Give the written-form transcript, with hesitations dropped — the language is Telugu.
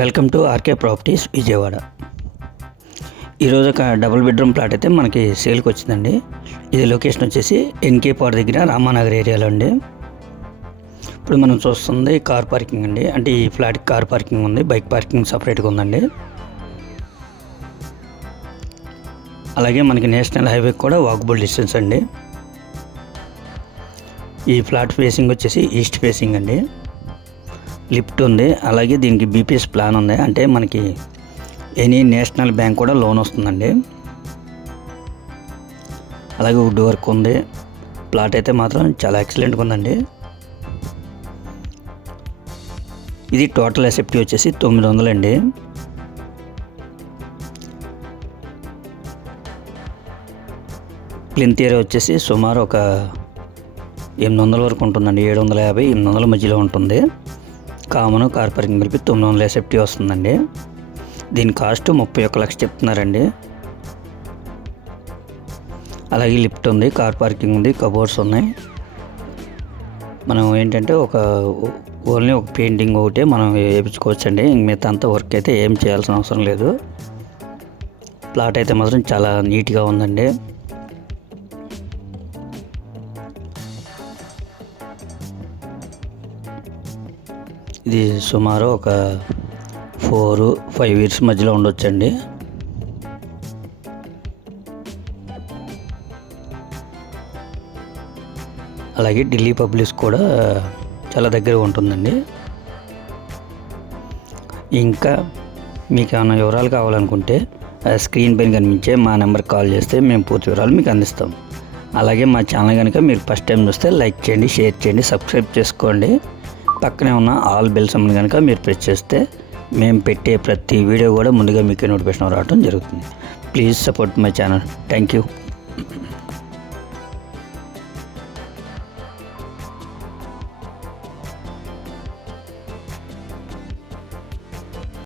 Welcome to RK Properties Vijayawada. ఈరోజు ఒక డబుల్ బెడ్రూమ్ ప్లాట్ అయితే మనకి సేల్కి వచ్చిందండి. ఇది లొకేషన్ వచ్చేసి ఎన్కే పార్క్ దగ్గర రామానగర్ ఏరియాలో అండి. ఇప్పుడు మనం చూస్తుంది కార్ పార్కింగ్ అండి. అంటే ఈ ఫ్లాట్కి కార్ పార్కింగ్ ఉంది, బైక్ పార్కింగ్ సపరేట్గా ఉందండి. అలాగే మనకి నేషనల్ హైవే కూడా వాకబుల్ డిస్టెన్స్ అండి. ఈ ఫ్లాట్ ఫేసింగ్ వచ్చేసి ఈస్ట్ ఫేసింగ్ అండి. లిఫ్ట్ ఉంది, అలాగే దీనికి బీపీఎస్ ప్లాన్ ఉంది. అంటే మనకి ఎనీ నేషనల్ బ్యాంక్ కూడా లోన్ వస్తుందండి. అలాగే వుడ్ వర్క్ ఉంది. ప్లాట్ అయితే మాత్రం చాలా ఎక్సలెంట్గా ఉందండి. ఇది టోటల్ ఎసెప్టీ వచ్చేసి 900 అండి. ప్లింత్ ఏరియా వచ్చేసి సుమారు ఒక 800 వరకు ఉంటుందండి. 750, 800 మధ్యలో ఉంటుంది. కామన్ కార్ పార్కింగ్ కలిపి 900 ఎసెప్టీ వస్తుందండి. దీని కాస్ట్ 31 లక్ష చెప్తున్నారండి. అలాగే లిఫ్ట్ ఉంది, కార్ పార్కింగ్ ఉంది, కబోర్డ్స్ ఉన్నాయి. మనం ఏంటంటే ఓన్లీ ఒక పెయింటింగ్ ఒకటే మనం వేయించుకోవచ్చండి. మిగతా అంతా వర్క్ అయితే ఏం చేయాల్సిన అవసరం లేదు. ప్లాట్ అయితే మాత్రం చాలా నీట్గా ఉందండి. ఇది సుమారు ఒక 4-5 ఇయర్స్ మధ్యలో ఉండొచ్చండి. అలాగే ఢిల్లీ పబ్లిక్ కూడా చాలా దగ్గర ఉంటుందండి. ఇంకా మీకు ఏమైనా వివరాలు కావాలనుకుంటే స్క్రీన్ పైన కనిపించే మా నెంబర్కి కాల్ చేస్తే మేము పూర్తి వివరాలు మీకు అందిస్తాం. అలాగే మా ఛానల్ కనుక మీరు ఫస్ట్ టైం చూస్తే లైక్ చేయండి, షేర్ చేయండి, సబ్స్క్రైబ్ చేసుకోండి. పక్కనే ఉన్న ఆల్ బెల్ సింబల్ కనుక మీరు ప్రెస్ చేస్తే మేము పెట్టే ప్రతి వీడియో కూడా ముందుగా మీకు నోటిఫికేషన్ రావడం జరుగుతుంది. Please support my channel. Thank you.